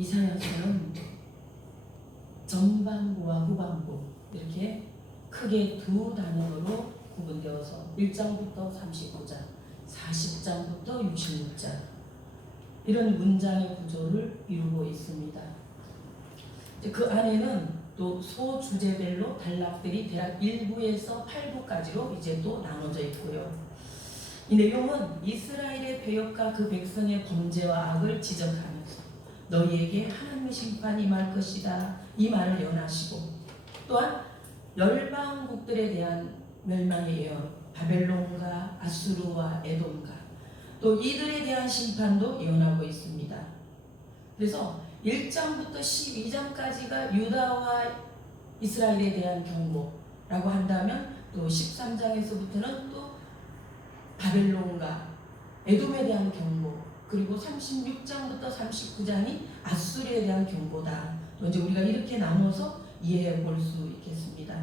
이사야서는 전반부와 후반부 이렇게 크게 두 단원으로 구분되어서 1장부터 39장, 40장부터 66장 이런 문장의 구조를 이루고 있습니다. 그 안에는 또 소주제별로 단락들이 대략 1부에서 8부까지로 이제 또 나눠져 있고요. 이 내용은 이스라엘의 배역과 그 백성의 범죄와 악을 지적하면서 너희에게 하나님의 심판이 임할 것이다 이 말을 예언하시고, 또한 열방국들에 대한 멸망의 예언, 바벨론과 아수르와 에돔과 또 이들에 대한 심판도 예언하고 있습니다. 그래서 1장부터 12장까지가 유다와 이스라엘에 대한 경고라고 한다면, 또 13장에서부터는 또 바벨론과 에돔에 대한 경고, 그리고 36장부터 39장이 아수르에 대한 경고다. 또 이제 우리가 이렇게 나눠서 이해해 볼 수 있겠습니다.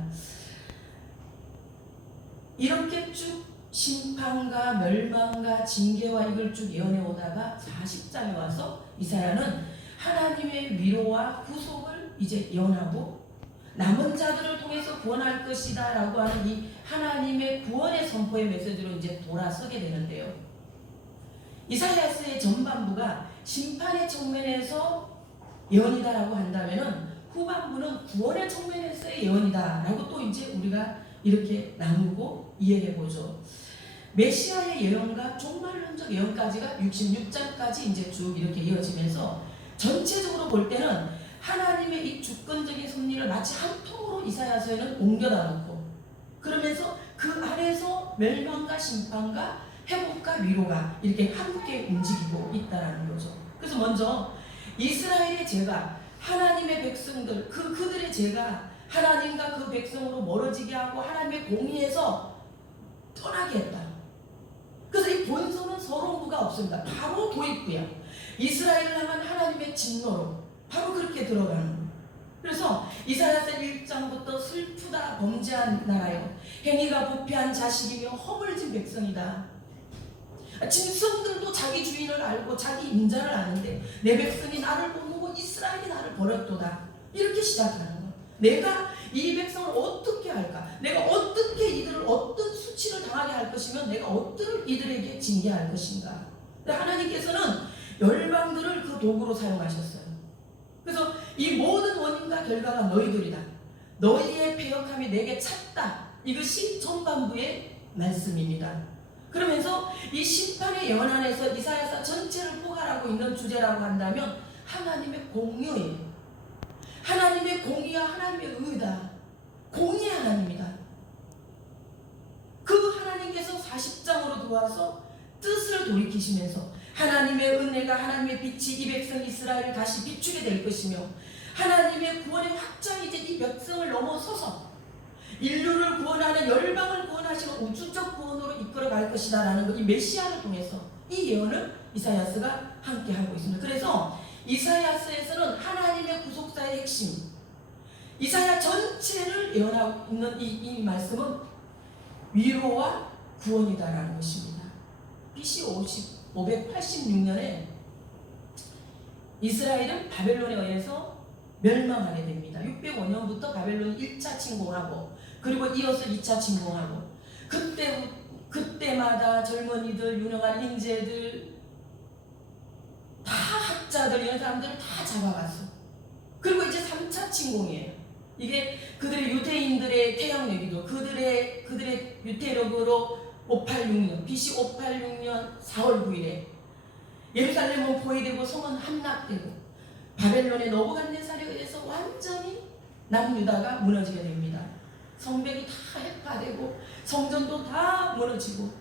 이렇게 쭉 심판과 멸망과 징계와 이걸 쭉 예언해 오다가 40장에 와서 이사야는 하나님의 위로와 구속을 이제 예언하고 남은 자들을 통해서 구원할 것이다 라고 하는 이 하나님의 구원의 선포의 메시지로 이제 돌아서게 되는데요. 이사야서의 전반부가 심판의 측면에서 예언이다 라고 한다면은 후반부는 구원의 측면에서의 예언이다 라고 또 이제 우리가 이렇게 나누고 이해해 보죠. 메시아의 예언과 종말론적 예언까지가 66장까지 이제 쭉 이렇게 이어지면서 전체적으로 볼 때는 하나님의 이 주권적인 섭리를 마치 한 통으로 이사야서에는 옮겨다 놓고, 그러면서 그 안에서 멸망과 심판과 회복과 위로가 이렇게 함께 움직이고 있다라는 거죠. 그래서 먼저 이스라엘의 죄가 하나님의 백성들, 그들의 죄가 하나님과 그 백성으로 멀어지게 하고 하나님의 공의에서 떠나게 했다. 그래서 이 본성은 서론부가 없습니다. 바로 도입부야. 이스라엘을 향한 하나님의 진노로 바로 그렇게 들어가는 거예요. 그래서 이사야서 1장부터 슬프다 범죄한 나라여, 행위가 부패한 자식이며 허물진 백성이다. 짐승들도 자기 주인을 알고 자기 인자를 아는데 내 백성이 나를 못 보고 이스라엘이 나를 버렸도다. 이렇게 시작하는 거예요. 내가 이 백성을 어떻게 할까? 내가 어떻게 이들을 어떤 수치를 당하게 할 것이며 내가 어떻게 이들에게 징계할 것인가? 하나님께서는 열방들을 그 도구로 사용하셨어요. 그래서 이 모든 원인과 결과가 너희들이다. 너희의 패역함이 내게 찼다. 이것이 전반부의 말씀입니다. 그러면서 이 심판의 예언 안에서 이사야서 전체를 포괄하고 있는 주제라고 한다면 하나님의 공의예요. 하나님의 공의와 하나님의 의다. 공의의 하나님이다. 그 하나님께서 40장으로 들어와서 뜻을 돌이키시면서 하나님의 은혜가, 하나님의 빛이 이 백성 이스라엘을 다시 비추게 될 것이며, 하나님의 구원의 확장이 이제 이 백성을 넘어서서 인류를 구원하는, 열방을 구원하시는 우주적 구원으로 이끌어갈 것이다 라는 것, 이 메시아를 통해서 이 예언을 이사야서가 함께 하고 있습니다. 그래서 이사야서에서는 하나님의 구속사의 핵심, 이사야 전체를 예언하고 있는 이 말씀은 위로와 구원이다라는 것입니다. BC 586년에 이스라엘은 바벨론에 의해서 멸망하게 됩니다. 605년부터 바벨론 1차 침공하고, 그리고 이어서 2차 침공하고, 그때마다 젊은이들, 유능한 인재들, 다 학자들, 이런 사람들을 다 잡아갔어. 그리고 이제 3차 침공이에요. 이게 그들의 유대인들의 태양력이죠. 그들의 유태력으로 586년, BC 586년 4월 9일에 예루살렘은 포위되고 성은 함락되고 바벨론의 너부갓네살에 의해서 완전히 남유다가 무너지게 됩니다. 성벽이 다 해파되고 성전도 다 무너지고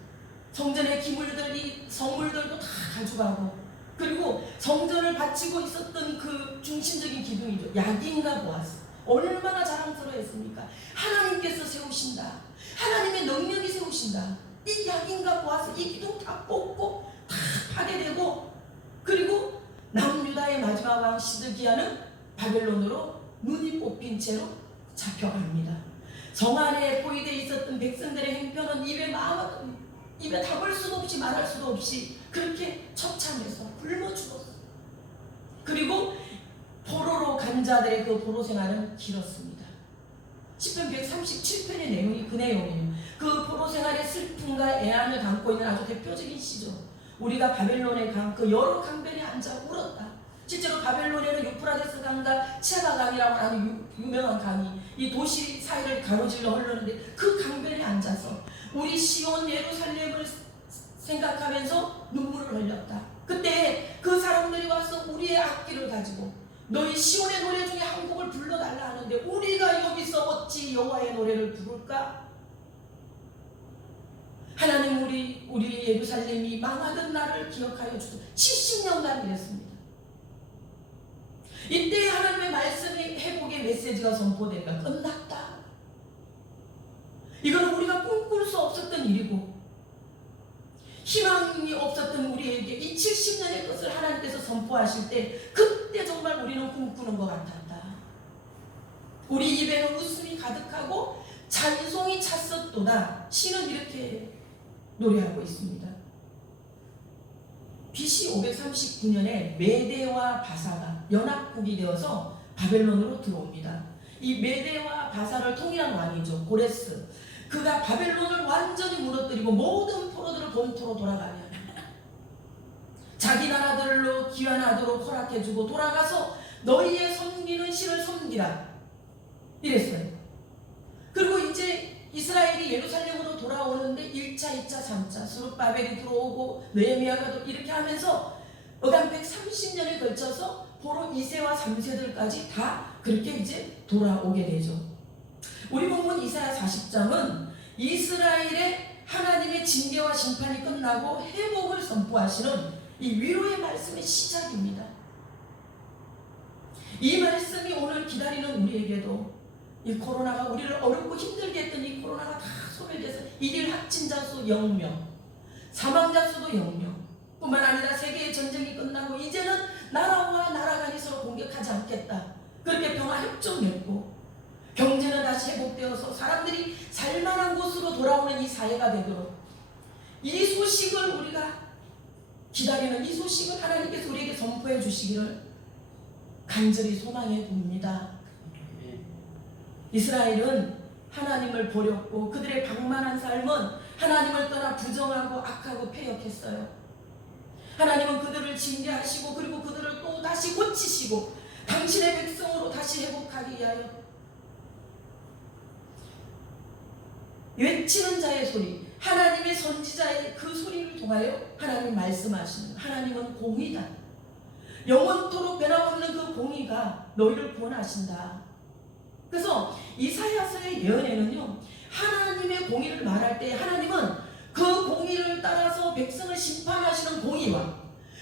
성전의 기물들, 성물들도 다 가져가고, 그리고 성전을 바치고 있었던 그 중심적인 기둥이죠. 야긴과 보아스. 얼마나 자랑스러워했습니까? 하나님께서 세우신다. 하나님의 능력이 세우신다. 이 야긴과 보아스, 이 기둥 다 뽑고 다 파괴되고, 그리고 남유다의 마지막 왕 시드기야는 바벨론으로 눈이 뽑힌 채로 잡혀갑니다. 성 안에 포위되어 있었던 백성들의 행편은 입에 담을 수도 없이 말할 수도 없이 그렇게 처참해서 굶어 죽었어. 그리고 포로로 간 자들의 그 포로 생활은 길었습니다. 시편 137편의 내용이 그 내용이에요. 그 포로 생활의 슬픔과 애환을 담고 있는 아주 대표적인 시죠. 우리가 바벨론의 강, 그 여러 강변에 앉아 울었다. 실제로 바벨론에는 유프라데스 강과 체바 강이라고 하는 유명한 강이 이 도시 사이를 가로질러 흐르는데 그 강변에 앉아서 우리 시온 예루살렘을 생각하면서 눈물을 흘렸다. 그때 그 사람들이 와서 우리의 악기를 가지고 너희 시온의 노래 중에 한 곡을 불러달라 하는데 우리가 여기서 어찌 여호와의 노래를 부를까? 하나님 우리 예루살렘이 망하던 날을 기억하여 주소서. 70년간 이랬습니다. 이때 하나님의 말씀이 회복의 메시지가 선포된다. 끝났다. 이건 우리가 꿈꿀 수 없었던 일이고 희망이 없었던 우리에게 이 70년의 것을 하나님께서 선포하실 때 그때 정말 우리는 꿈꾸는 것 같았다. 우리 입에는 웃음이 가득하고 찬송이 찼었도다. 시는 이렇게 노래하고 있습니다. BC 539년에 메대와 바사가 연합국이 되어서 바벨론으로 들어옵니다. 이 메대와 바사를 통일한 왕이죠. 고레스. 그가 바벨론을 완전히 무너뜨리고 모든 포로들을 본토로 돌아가면 자기 나라들로 귀환하도록 허락해주고 돌아가서 너희의 섬기는 신을 섬기라 이랬어요. 그리고 이제 이스라엘이 예루살렘으로 돌아오는데 1차, 2차, 3차 스룹바벨이 들어오고 느헤미야가 이렇게 하면서 어간 130년에 걸쳐서 포로 2세와 3세들까지 다 그렇게 이제 돌아오게 되죠. 우리 본문 이사야 40장은 이스라엘의 하나님의 징계와 심판이 끝나고 회복을 선포하시는 이 위로의 말씀의 시작입니다. 이 말씀이 오늘 기다리는 우리에게도 이 코로나가 우리를 어렵고 힘들게 했던 이 코로나가 다 소멸돼서 일일 확진자 수 0명, 사망자 수도 0명 뿐만 아니라 세계의 전쟁이 끝나고 이제는 나라와 나라 간이 서로 공격하지 않겠다. 그렇게 평화협정 맺고 경제는 다시 회복되어서 사람들이 살만한 곳으로 돌아오는 이 사회가 되도록 이 소식을 우리가 기다리는 이 소식을 하나님께서 우리에게 선포해 주시기를 간절히 소망해 봅니다. 이스라엘은 하나님을 버렸고 그들의 방만한 삶은 하나님을 떠나 부정하고 악하고 패역했어요. 하나님은 그들을 징계하시고 그리고 그들을 또 다시 고치시고 당신의 백성으로 다시 회복하기 위하여 외치는 자의 소리, 하나님의 선지자의 그 소리를 통하여 하나님 말씀하시는 하나님은 공의다. 영원토록 변함없는 그 공의가 너희를 구원하신다. 그래서 이사야서의 예언에는요, 하나님의 공의를 말할 때 하나님은 그 공의를 따라서 백성을 심판하시는 공의와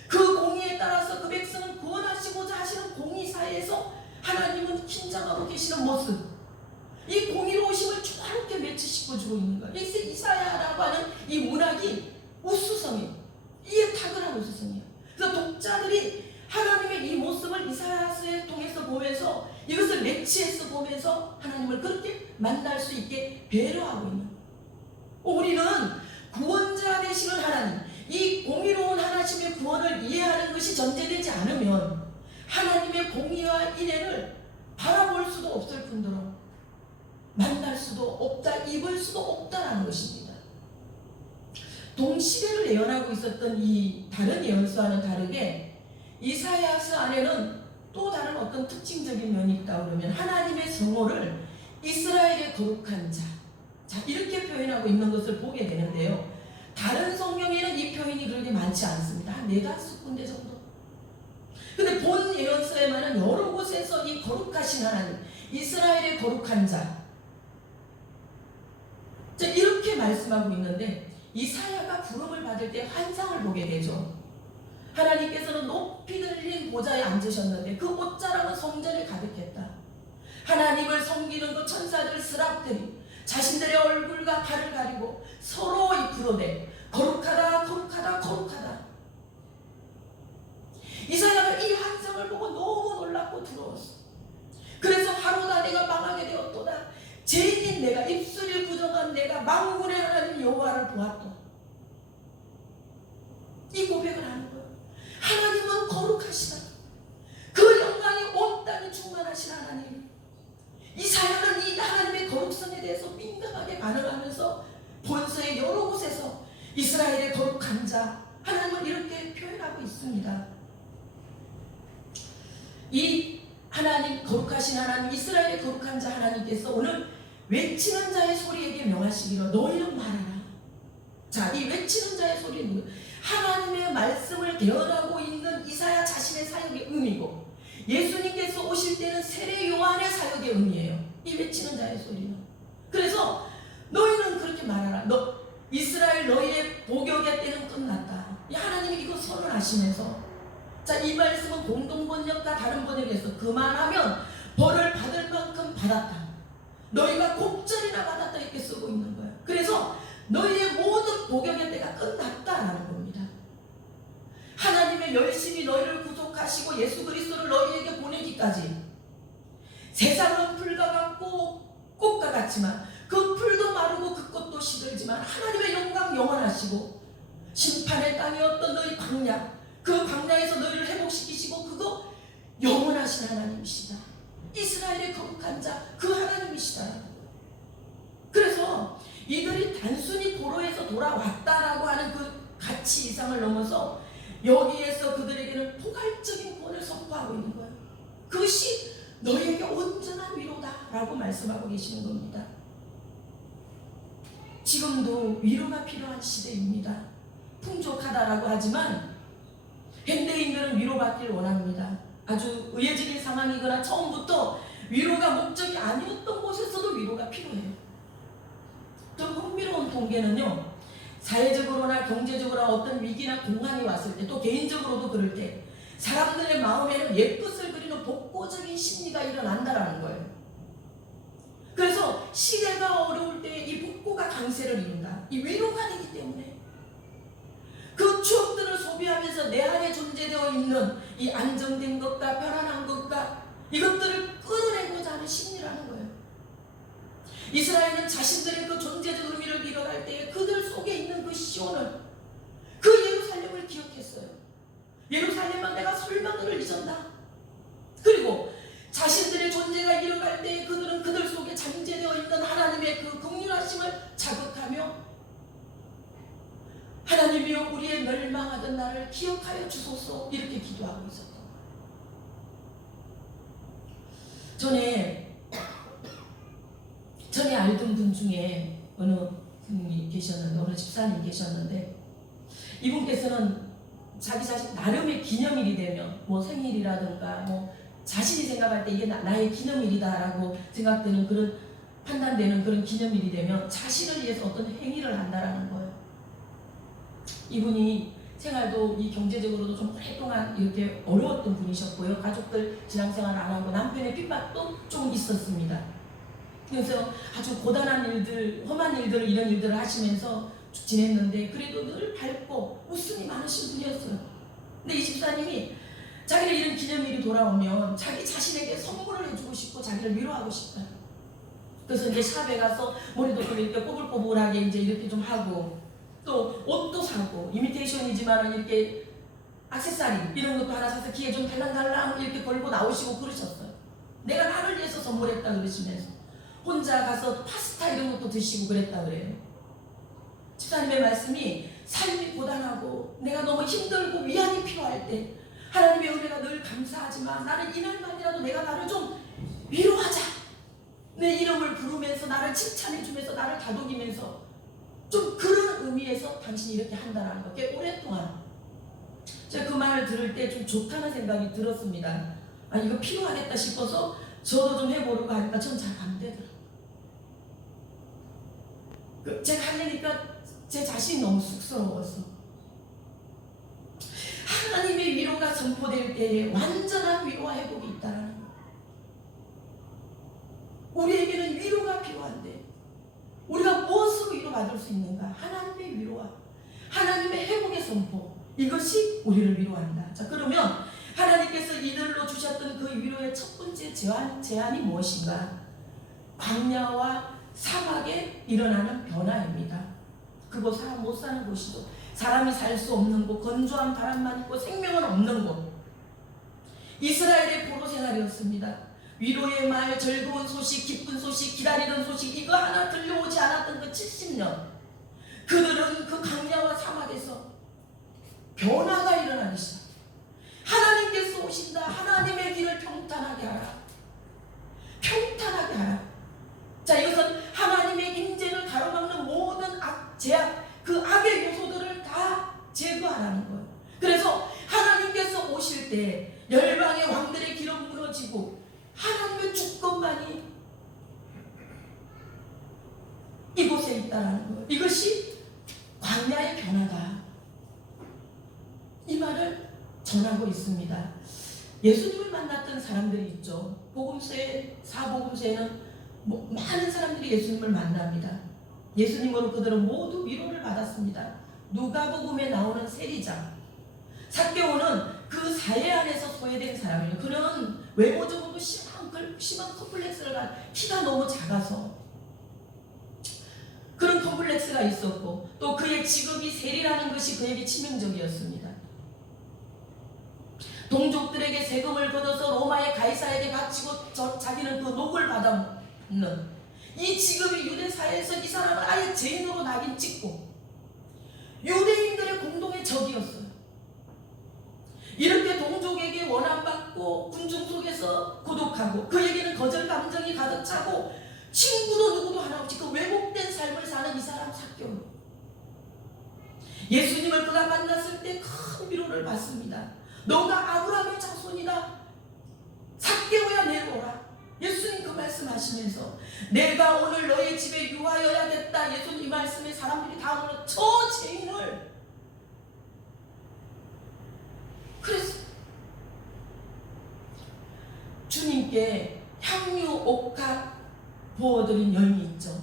그 공의에 따라서 그 백성을 구원하시고자 하시는 공의사에서 하나님은 긴장하고 계시는 모습, 이 공의로우심을 조화롭게 맺히시고 주고 있는 거예요. 이사야라고 하는 이 문학이 우수성이에요. 이게 탁월한 우수성이에요. 그래서 독자들이 하나님의 이 모습을 이사야서에 통해서 보면서 이것을 매치해서 보면서 하나님을 그렇게 만날 수 있게 배려하고 있는 거예요. 우리는 구원자 되시는 하나님, 이 공의로운 하나님의 구원을 이해하는 것이 전제되지 않으면 하나님의 공의와 인애를 바라볼 수도 없을 뿐더러 만날 수도 없다, 입을 수도 없다라는 것입니다. 동시대를 예언하고 있었던 이 다른 예언서와는 다르게 이사야서 안에는 또 다른 어떤 특징적인 면이 있다고 그러면 하나님의 성호를 이스라엘의 거룩한 자, 이렇게 표현하고 있는 것을 보게 되는데요. 다른 성경에는 이 표현이 그렇게 많지 않습니다. 한 4-5군데 정도. 근데 본 예언서에만은 여러 곳에서 이 거룩하신 하나님, 이스라엘의 거룩한 자, 이렇게 말씀하고 있는데 이사야가 부름을 받을 때 환상을 보게 되죠. 하나님께서는 높이 들린 보좌에 앉으셨는데 그 옷자락은 성전에 가득했다. 하나님을 섬기는 그 천사들 스랍들이 자신들의 얼굴과 발을 가리고 서로 부르되 거룩하다 거룩하다 거룩하다. 이사야가 이 환상을 보고 너무 놀랍고 두려웠어. 그래서 하루다 내가 망하게 되었도다. 죄인인 내가, 입술이 부정한 내가 만군의 하나님 여호와를 보았다. 이 고백을 하는 거예요. 하나님은 거룩하시다. 그 영광이 온 거룩하신 하나님, 이사야는 이 하나님의 거룩성에 대해서 민감하게 반응하면서 본서의 여러 곳에서 이스라엘의 거룩한 자 하나님을 이렇게 표현하고 있습니다. 이 하나님, 거룩하신 하나님, 이스라엘의 거룩한 자 하나님께서 오늘 외치는 자의 소리에게 명하시기로 너희는 말하라. 자, 이 외치는 자의 소리는 하나님의 말씀을 대언하고 있는 이사야 자신의 사역의 의미고, 예수님께서 오실 때는 세례 요한의 사역의 의미예요. 이 외치는 자의 소리는. 그래서 너희는 그렇게 말하라. 이스라엘 너희의 복역의 때는 끝났다. 하나님이 이거 선언하시면서, 자, 이 말씀은 공동 번역과 다른 번역에서 그만하면 벌을 받을 만큼 받았다, 너희가 곱절이나 받았다, 이렇게 쓰고 있는 거예요. 그래서 너희의 모든 복역의 때가 끝났다라는 겁니다. 하나님의 열심히 너희를 구속하시고 예수 그리스도를 너희에게 보내기까지 세상은 풀과 같고 꽃과 같지만 그 풀도 마르고 그 꽃도 시들지만 하나님의 영광 영원하시고, 심판의 땅이었던 너희 광야, 그 광야에서 너희를 회복시키시고 그거 영원하신 하나님이시다. 이스라엘의 거룩한 자 그 하나님이시다. 그래서 이들이 단순히 포로에서 돌아왔다라고 하는 그 가치 이상을 넘어서 여기에서 그들에게는 포괄적인 구원을 선포하고 있는 거예요. 그것이 너희에게 온전한 위로다 라고 말씀하고 계시는 겁니다. 지금도 위로가 필요한 시대입니다. 풍족하다라고 하지만 현대인들은 위로받기를 원합니다. 아주 의외적인 상황이거나 처음부터 위로가 목적이 아니었던 곳에서도 위로가 필요해요. 좀 흥미로운 통계는요, 사회적으로나 경제적으로 어떤 위기나 공간이 왔을 때, 또 개인적으로도 그럴 때 사람들의 마음에는 옛것을 그리는 복고적인 심리가 일어난다라는 거예요. 그래서 시대가 어려울 때 이 복고가 강세를 이룬다. 이 위로가 되기 때문에 그 추억들을 소비하면서 내 안에 존재되어 있는 이 안정된 것과 편안한 것과 이것들을 끌어내고자 하는 심리라는 거예요. 이스라엘은 자신들의 그 존재적 의미를 잃어갈 때에 그들 속에 있는 그 시온을, 그 예루살렘을 기억했어요. 예루살렘은 내가 설마 너를 잊었나? 그리고 자신들의 존재가 잃어갈 때에 그들은 그들 속에 잠재되어 있는 하나님의 그 긍휼하심을 자극하며 하나님이여 우리의 멸망하던 나를 기억하여 주소서, 이렇게 기도하고 있었던 거예요. 전에 알던 분 중에 어느 분이 계셨는데, 어느 집사님 계셨는데, 이분께서는 자기 자신 나름의 기념일이 되면 뭐 생일이라든가 뭐 자신이 생각할 때 이게 나의 기념일이다라고 생각되는 그런, 판단되는 그런 기념일이 되면 자신을 위해서 어떤 행위를 한다라는 거예요. 이분이 생활도 이 경제적으로도 좀 오랫동안 이렇게 어려웠던 분이셨고요. 가족들 신앙생활 안 하고 남편의 핍박도 좀 있었습니다. 그래서 아주 고단한 일들, 험한 일들을, 이런 일들을 하시면서 지냈는데 그래도 늘 밝고 웃음이 많으신 분이었어요. 근데 이 집사님이 자기를 이런 기념일이 돌아오면 자기 자신에게 선물을 해주고 싶고 자기를 위로하고 싶다. 그래서 이제 샵에 가서 머리도 이렇게 꼬불꼬불하게 이제 이렇게 좀 하고, 또 옷도 사고, 이미테이션이지만 이렇게 액세서리 이런 것도 하나 사서 귀에 좀 달랑달랑 이렇게 걸고 나오시고 그러셨어요. 내가 나를 위해서 선물했다 그러시면서 혼자 가서 파스타 이런 것도 드시고 그랬다 그래요. 집사님의 말씀이 삶이 고단하고 내가 너무 힘들고 위안이 필요할 때 하나님의 은혜가 늘 감사하지만 나는 이날만이라도 내가 나를 좀 위로하자, 내 이름을 부르면서 나를 칭찬해주면서 나를 다독이면서 좀 그런 의미에서 당신이 이렇게 한다는 거. 꽤 오랫동안 제가 그 말을 들을 때 좀 좋다는 생각이 들었습니다. 아, 이거 필요하겠다 싶어서 저도 좀 해보려고 하니까 전 잘 안 되더라고요. 제가 하려니까 제 자신이 너무 쑥스러워서. 하나님의 위로가 선포될 때에 완전한 위로와 회복이 있다는 거. 우리에게는 위로가 필요한데 우리가 무엇으로 위로받을 수 있는가? 하나님의 위로와 하나님의 회복의 선포, 이것이 우리를 위로한다. 자, 그러면 하나님께서 이들로 주셨던 그 위로의 첫 번째 제안이 무엇인가? 광야와 사막에 일어나는 변화입니다. 그곳 사람 못 사는 곳이죠. 사람이 살 수 없는 곳, 건조한 바람만 있고 생명은 없는 곳. 이스라엘의 포로 생활이었습니다. 위로의 말, 즐거운 소식, 기쁜 소식, 기다리던 소식 이거 하나 들려오지 않았던 그 70년 그들은 그 강야와 사막에서 변화가 일어나기 시작. 하나님께서 오신다. 하나님의 길을 평탄하게 하라. 평탄하게 하라. 자, 이것은 하나님의 임재를 가로막는 모든 제약, 그 악의 요소들을 다 제거하라는 거예요. 그래서 하나님께서 오실 때 열방의 왕들의 길은 무너지고 하나님의 주권만이 이곳에 있다라는 거예요. 이것이 광야의 변화다. 이 말을 전하고 있습니다. 예수님을 만났던 사람들이 있죠. 복음서에, 사복음서에는 많은 사람들이 예수님을 만납니다. 예수님으로 그들은 모두 위로를 받았습니다. 누가복음에 나오는 세리장 삭개오는 그 사회 안에서 소외된 사람이에요. 그는 외모적으로 심한 컴플렉스를 가, 키가 너무 작아서 그런 컴플렉스가 있었고, 또 그의 직업이 세리라는 것이 그에게 치명적이었습니다. 동족들에게 세금을 걷어서 로마의 가이사에게 바치고 자기는 그 녹을 받아먹는 이 직업이 유대사회에서 이 사람을 아예 죄인으로 낙인 찍고 유대인들의 공동의 적이었어요. 이렇게 동족에게 원한받고 군중 속에서 고독하고 그에게는 거절 감정이 가득 차고 친구도 누구도 하나 없이 그 왜곡된 삶을 사는 이 사람 삭개오. 예수님을 그가 만났을 때 큰 위로를 받습니다. 너가 아브라함의 자손이다. 삭개오야 내려오라. 예수님 그 말씀하시면서 내가 오늘 너의 집에 유하여야겠다. 예수님 이 말씀에 사람들이 다 오늘 저 죄인을 그래서 주님께 향유 옥합 부어드린 여인이 있죠.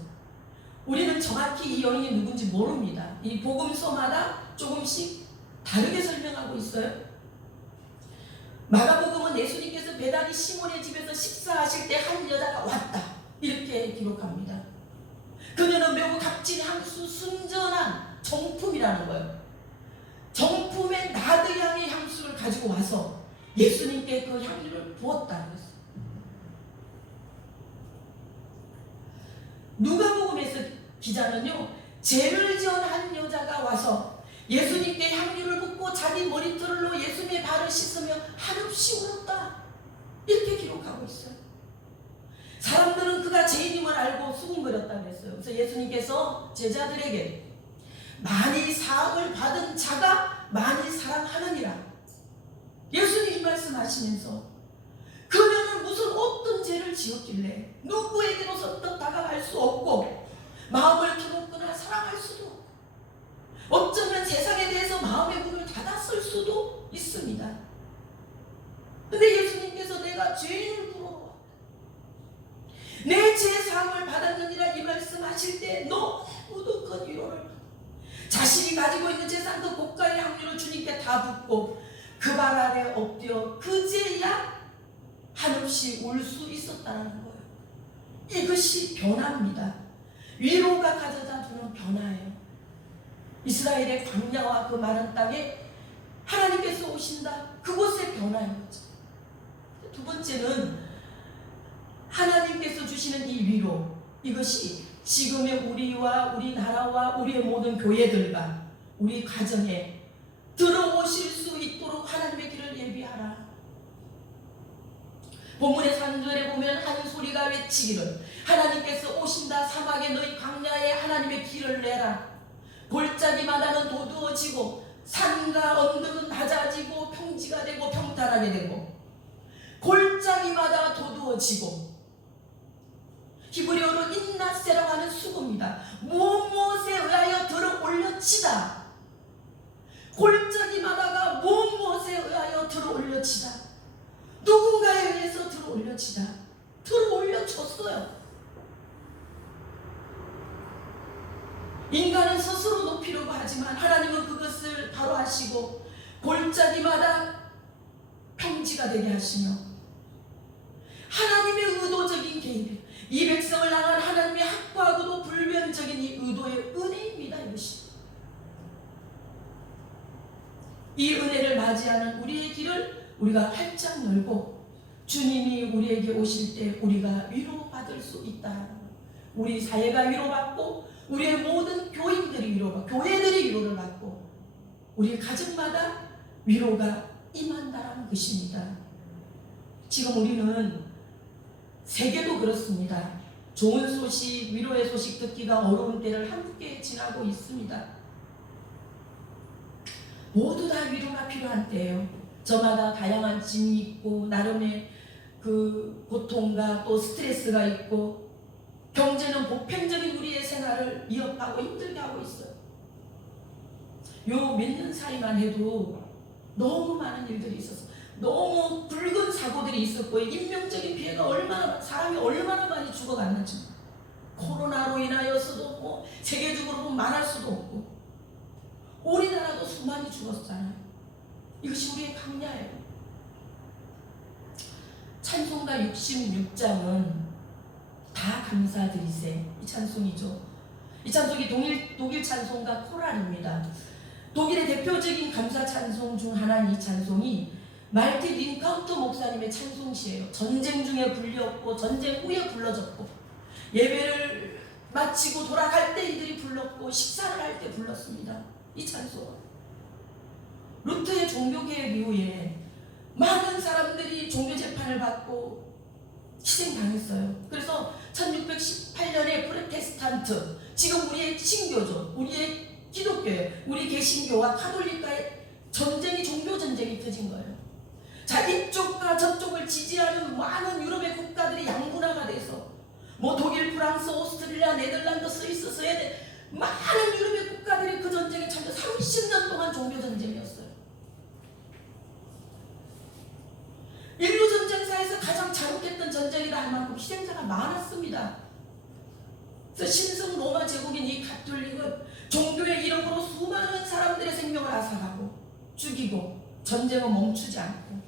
우리는 정확히 이 여인이 누군지 모릅니다. 이 복음서마다 조금씩 다르게 설명하고 있어요. 마가복음은 예수님께서 베다니 시몬의 집에서 식사하실 때 한 여자가 왔다 이렇게 기록합니다. 그녀는 매우 값진 향수 순전한 정품이라는 거예요. 정품의 나드향의 향수를 가지고 와서 예수님께 그 향유를 부었다는 것입니다. 누가복음에서 기자는요, 죄를 지은 한 여자가 와서 예수님께 향유를 붓고 자기 머리털로 예수님의 발을 씻으며 한없이 울었다 이렇게 기록하고 있어요. 사람들은 그가 죄인임을 알고 수군거렸다고 했어요. 그래서 예수님께서 제자들에게 많이 사함을 받은 자가 많이 사랑하느니라 예수님이 말씀하시면서 그녀는 무슨 어떤 죄를 지었길래 누구에게로서도 다가갈 수 없고 마음을 터놓거나 사랑할 수도 없고 어쩌면 세상에 대해서 마음의 문을 닫았을 수도 있습니다. 근데 예수님께서 내가 죄인을 부러워 내 죄 사함을 받았느니라 이 말씀하실 때 너무도 큰 위로를 자신이 가지고 있는 재산 그 고가의 향유를 주님께 다 붓고 그 발 아래 엎드려 그제야 한없이 울 수 있었다는 거예요. 이것이 변화입니다. 위로가 가져다 주는 변화예요. 이스라엘의 광야와 그 마른 땅에 하나님께서 오신다. 그곳의 변화인 거죠. 두 번째는 하나님께서 주시는 이 위로, 이것이 지금의 우리와 우리나라와 우리의 모든 교회들과 우리 가정에 들어오실 수 있도록 하나님의 길을 예비하라. 본문의 3절에 보면 한 소리가 외치기를 하나님께서 오신다. 사막에 너희 광야에 하나님의 길을 내라. 골짜기마다는 도두어지고 산과 언덕은 낮아지고 평지가 되고 평탄하게 되고 골짜기마다 도두어지고 히브리어로 인나세라고 하는 수고입니다. 무엇에 의하여 들어 올려치다. 골짜기마다가 무엇에 의하여 들어 올려치다. 누군가에 의해서 들어 올려치다. 들어 올려쳤어요. 인간은 스스로 높이려고 하지만 하나님은 그것을 바로 하시고 골짜기마다 평지가 되게 하시며 하나님의 의도적인 개입, 이 백성을 향한 하나님의 확고하고도 불변적인 이 의도의 은혜입니다. 이것이 이 은혜를 맞이하는 우리의 길을 우리가 활짝 열고 주님이 우리에게 오실 때 우리가 위로받을 수 있다. 우리 사회가 위로받고 우리의 모든 교인들이 위로받고 교회들이 위로를 받고 우리 가정마다 위로가 임한다라는 것입니다. 지금 우리는 세계도 그렇습니다. 좋은 소식, 위로의 소식 듣기가 어려운 때를 함께 지나고 있습니다. 모두 다 위로가 필요한 때예요. 저마다 다양한 짐이 있고 나름의 그 고통과 또 스트레스가 있고 경제는 보편적인 우리의 생활을 위협하고 힘들게 하고 있어요. 요 몇 년 사이만 해도 너무 많은 일들이 있었어요. 너무 붉은 사고들이 있었고 인명적인 피해가 사람이 얼마나 많이 죽어갔는지 코로나로 인하여서도 뭐 세계적으로 말할 수도 없고 우리나라도 수많이 죽었잖아요. 이것이 우리의 강야예요. 찬송가 66장은 다 감사드리세 이 찬송이죠. 이 찬송이 독일 찬송가 코랄입니다. 독일의 대표적인 감사 찬송 중 하나인 이 찬송이 말티 링카우터 목사님의 찬송시예요. 전쟁 중에 불렸고 전쟁 후에 불러졌고 예배를 마치고 돌아갈 때 이들이 불렀고 식사를 할 때 불렀습니다. 이 찬송은 루터의 종교개혁 이후에 많은 사람들이 종교재판을 받고 희생당했어요. 그래서 1618년에 프로테스탄트, 지금 우리의 신교죠. 우리의 기독교예요. 우리 개신교와 카톨릭과의 전쟁이 종교전쟁이 터진 거예요. 자, 이쪽과 저쪽을 지지하는 많은 유럽의 국가들이 양분화가 돼서 뭐 독일, 프랑스, 오스트리아, 네덜란드, 스위스, 스웨덴 많은 유럽의 국가들이 그 전쟁에 참여 30년 동안 종교전쟁이었어요. 인류 전쟁사에서 가장 잔혹했던 전쟁이라 할 만큼 희생자가 많았습니다. 그래서 신성 로마 제국인 이 가톨릭은 종교의 이름으로 수많은 사람들의 생명을 앗아가고 죽이고 전쟁은 멈추지 않고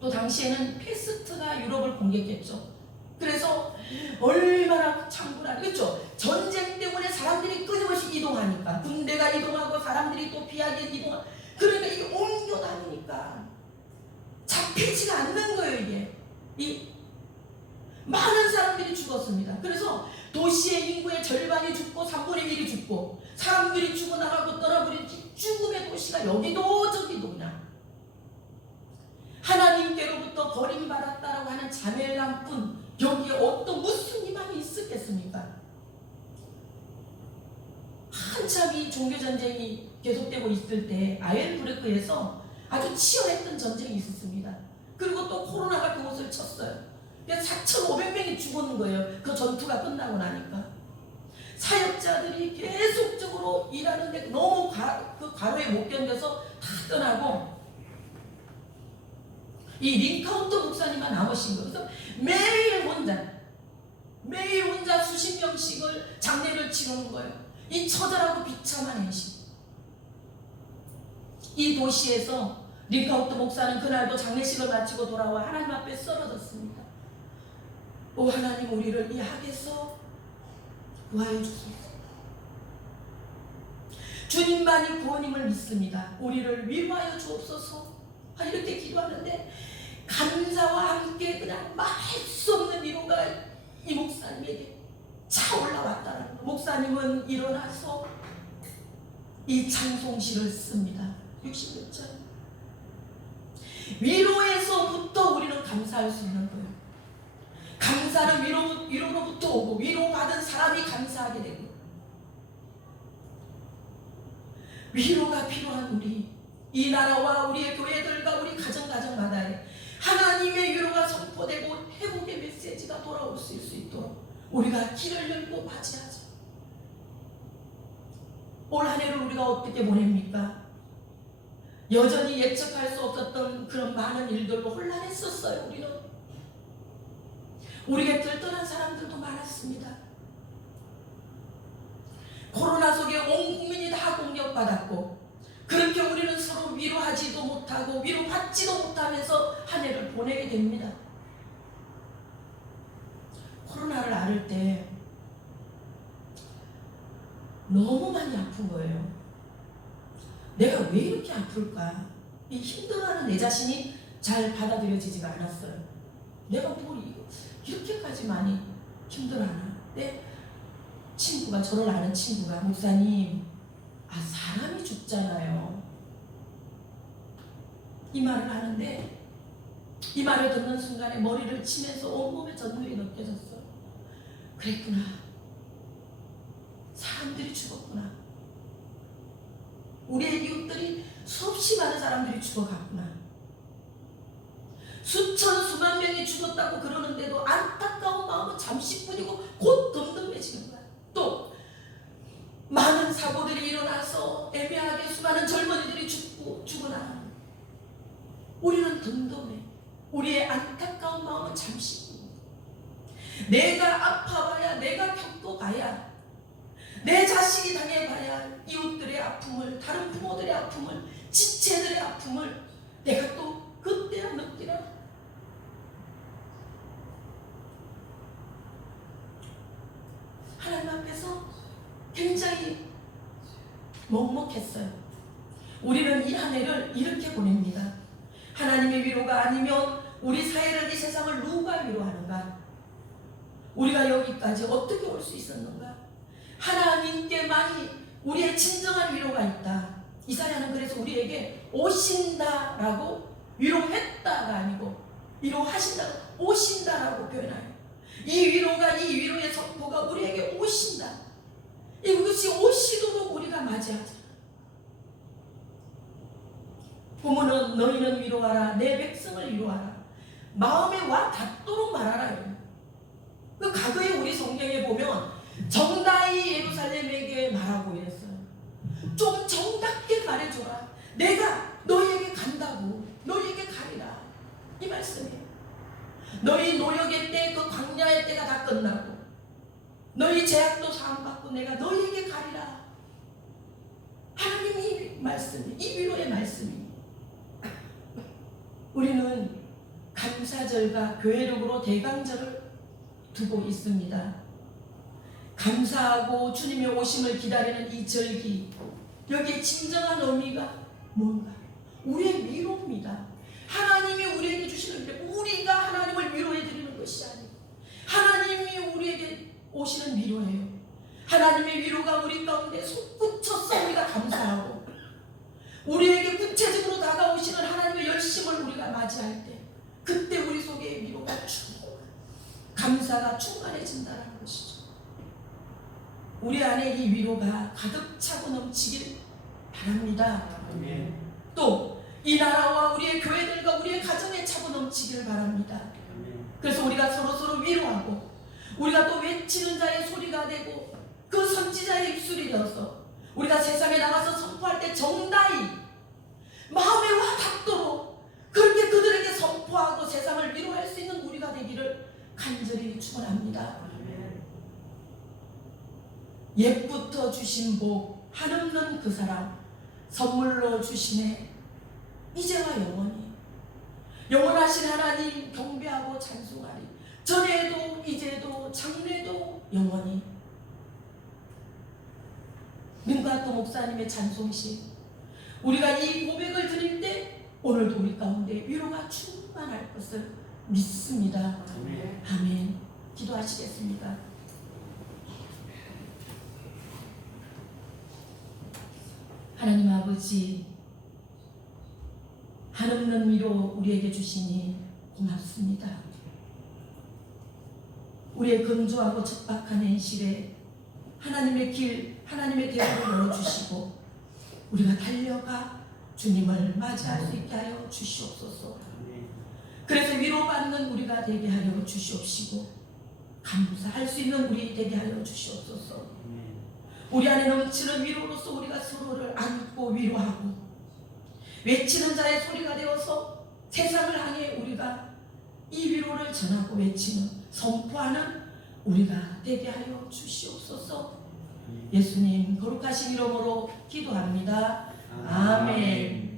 또 당시에는 페스트가 유럽을 공격했죠. 그래서 얼마나 창궐하겠죠. 전쟁 때문에 사람들이 끊임없이 이동하니까 군대가 이동하고 사람들이 또 피하게 이동하고 그러니까 이게 옮겨 다니니까 잡히지가 않는 거예요. 이게 이 많은 사람들이 죽었습니다. 그래서 도시의 인구의 절반이 죽고 3분의 1이 죽고 사람들이 죽어나가고 떠나버린 죽음의 도시가 여기도 저기도 그냥 하나님께로부터 버림받았다라고 하는 자멜랑뿐 여기에 어떤 무슨 희망이 있었겠습니까? 한참 이 종교전쟁이 계속되고 있을 때 아일브레크에서 아주 치열했던 전쟁이 있었습니다. 그리고 또 코로나가 그곳을 쳤어요. 4,500명이 죽었는 거예요. 그 전투가 끝나고 나니까. 사역자들이 계속적으로 일하는데 너무 그 과로에 못 견뎌서 다 떠나고 이 링카우터 목사님만 남으신 거예요. 그래서 매일 혼자 수십 명씩을 장례를 치르는 거예요. 이 처절하고 비참한 행식. 이 도시에서 링카우터 목사는 그날도 장례식을 마치고 돌아와 하나님 앞에 쓰러졌습니다. 오 하나님, 우리를 이 악에서 구하여 주소서. 주님만이 구원임을 믿습니다. 우리를 위로하여 주옵소서. 이렇게 기도하는데 감사와 함께 그냥 말할 수 없는 위로가 이 목사님에게 차올라왔다는 거예요. 목사님은 일어나서 이 찬송시를 씁니다. 66절. 위로에서부터 우리는 감사할 수 있는 거예요. 감사는 위로로부터 오고 위로받은 사람이 감사하게 되고 위로가 필요한 우리, 이 나라와 우리의 교회들과 우리 가정마다에 하나님의 위로가 선포되고 회복의 메시지가 돌아올 수 있도록 우리가 길을 열고 맞이하자. 올 한 해를 우리가 어떻게 보냅니까? 여전히 예측할 수 없었던 그런 많은 일들로 혼란했었어요. 우리 곁을 떠난 사람들도 많았습니다. 코로나 속에 온 국민이 다 공격받았고 그렇게 우리는 서로 위로하지도 못하고 위로받지도 못하면서 한 해를 보내게 됩니다. 코로나를 앓을 때 너무 많이 아픈 거예요. 내가 왜 이렇게 아플까? 이 힘들어하는 내 자신이 잘 받아들여지지가 않았어요. 내가 뭐 이렇게까지 많이 힘들어하나? 내 친구가, 저를 아는 친구가, 목사님, 사람이 죽잖아요. 이 말을 하는데, 이 말을 듣는 순간에 머리를 치면서 온몸에 전율이 느껴졌어요. 그랬구나. 사람들이 죽었구나. 우리의 이웃들이 수없이 많은 사람들이 죽어갔구나. 수천 수만 명이 죽었다고 그러는데도 안타까운 마음은 잠시뿐이고 곧 덤덤해지는 거야. 또 많은 사고들이 일어나서 애매하게 수많은 젊은이들이 죽어나 우리는 덤덤해. 우리의 안타까운 마음은 잠시뿐. 내가 아파봐야, 내가 겪어봐야, 내 자식이 당해봐야 이웃들의 아픔을, 다른 부모들의 아픔을, 지체들의 아픔을 내가 또 그때야 느끼라. 하나님 앞에서 굉장히 먹먹했어요. 우리는 이 한 해를 이렇게 보냅니다. 하나님의 위로가 아니면 우리 사회를, 이 세상을 누가 위로하는가? 우리가 여기까지 어떻게 올 수 있었는가? 하나님께만이 우리의 진정한 위로가 있다. 이사야는 그래서 우리에게 오신다라고, 위로했다가 아니고 위로하신다고, 오신다라고 표현해요. 이 위로가, 이 위로의 선포가 우리에게 오신다. 이것이 오시도록 우리가 맞이하자. 부모는 너희는 위로하라, 내 백성을 위로하라, 마음에 와 닿도록 말하라. 그 과거에 우리 성경에 보면 정다이 예루살렘에게 말하고 이랬어요. 좀 정답게 말해줘라. 내가 너희에게 간다고, 너희에게 가리라. 이 말씀이에요. 너희 노역의 때, 그 광야의 때가 다 끝나고 너희 제약도 사함받고 내가 너희에게 가리라. 하나님이 말씀이, 이 위로의 말씀이. 우리는 감사절과 교회력으로 대강절을 두고 있습니다. 감사하고 주님의 오심을 기다리는 이 절기, 여기에 진정한 의미가 뭔가? 우리의 위로입니다. 하나님이 우리에게 주시는 위로, 우리가 하나님을 위로해드리는 것이 아니고 하나님이 우리에게 오시는 위로예요. 하나님의 위로가 우리 가운데 솟구쳐서 우리가 감사하고, 우리에게 구체적으로 다가오시는 하나님의 열심을 우리가 맞이할 때, 그때 우리 속에 위로가 감사가 충만해진다는 것이죠. 우리 안에 이 위로가 가득 차고 넘치길 바랍니다. 또 이 나라와 우리의 교회들과 우리의 가정에 차고 넘치길 바랍니다. 그래서 우리가 서로 위로하고, 우리가 또 외치는 자의 소리가 되고 그 선지자의 입술이 되어서 우리가 세상에 나가서 선포할 때 정다이 마음에 와 닿도록 그렇게 그들에게 선포하고 세상을 위로할 수 있는 우리가 되기를 간절히 축원합니다. 옛부터 주신 복 한없는 그 사랑 선물로 주시네 이제와 영원히. 영원하신 하나님 경배하고 찬송하리. 전에도 이제도 장래도 영원히. 민가또 목사님의 찬송시, 우리가 이 고백을 드릴 때 오늘도 우리 가운데 위로가 충만할 것을 믿습니다. 아멘. 기도하시겠습니다. 하나님 아버지, 한없는 위로 우리에게 주시니 고맙습니다. 우리의 건조하고 척박한 현실에 하나님의 길, 하나님의 대로를 열어주시고 우리가 달려가 주님을 맞이할 수 있게 하여 주시옵소서. 그래서 위로받는 우리가 되게 하여 주시옵시고 감사할 수 있는 우리 되게 하여 주시옵소서. 우리 안에 넘치는 위로로서 우리가 서로를 안고 위로하고 외치는 자의 소리가 되어서 세상을 향해 우리가 이 위로를 전하고 외치는, 선포하는 우리가 되게 하여 주시옵소서. 예수님 거룩하신 이름으로 기도합니다. 아멘.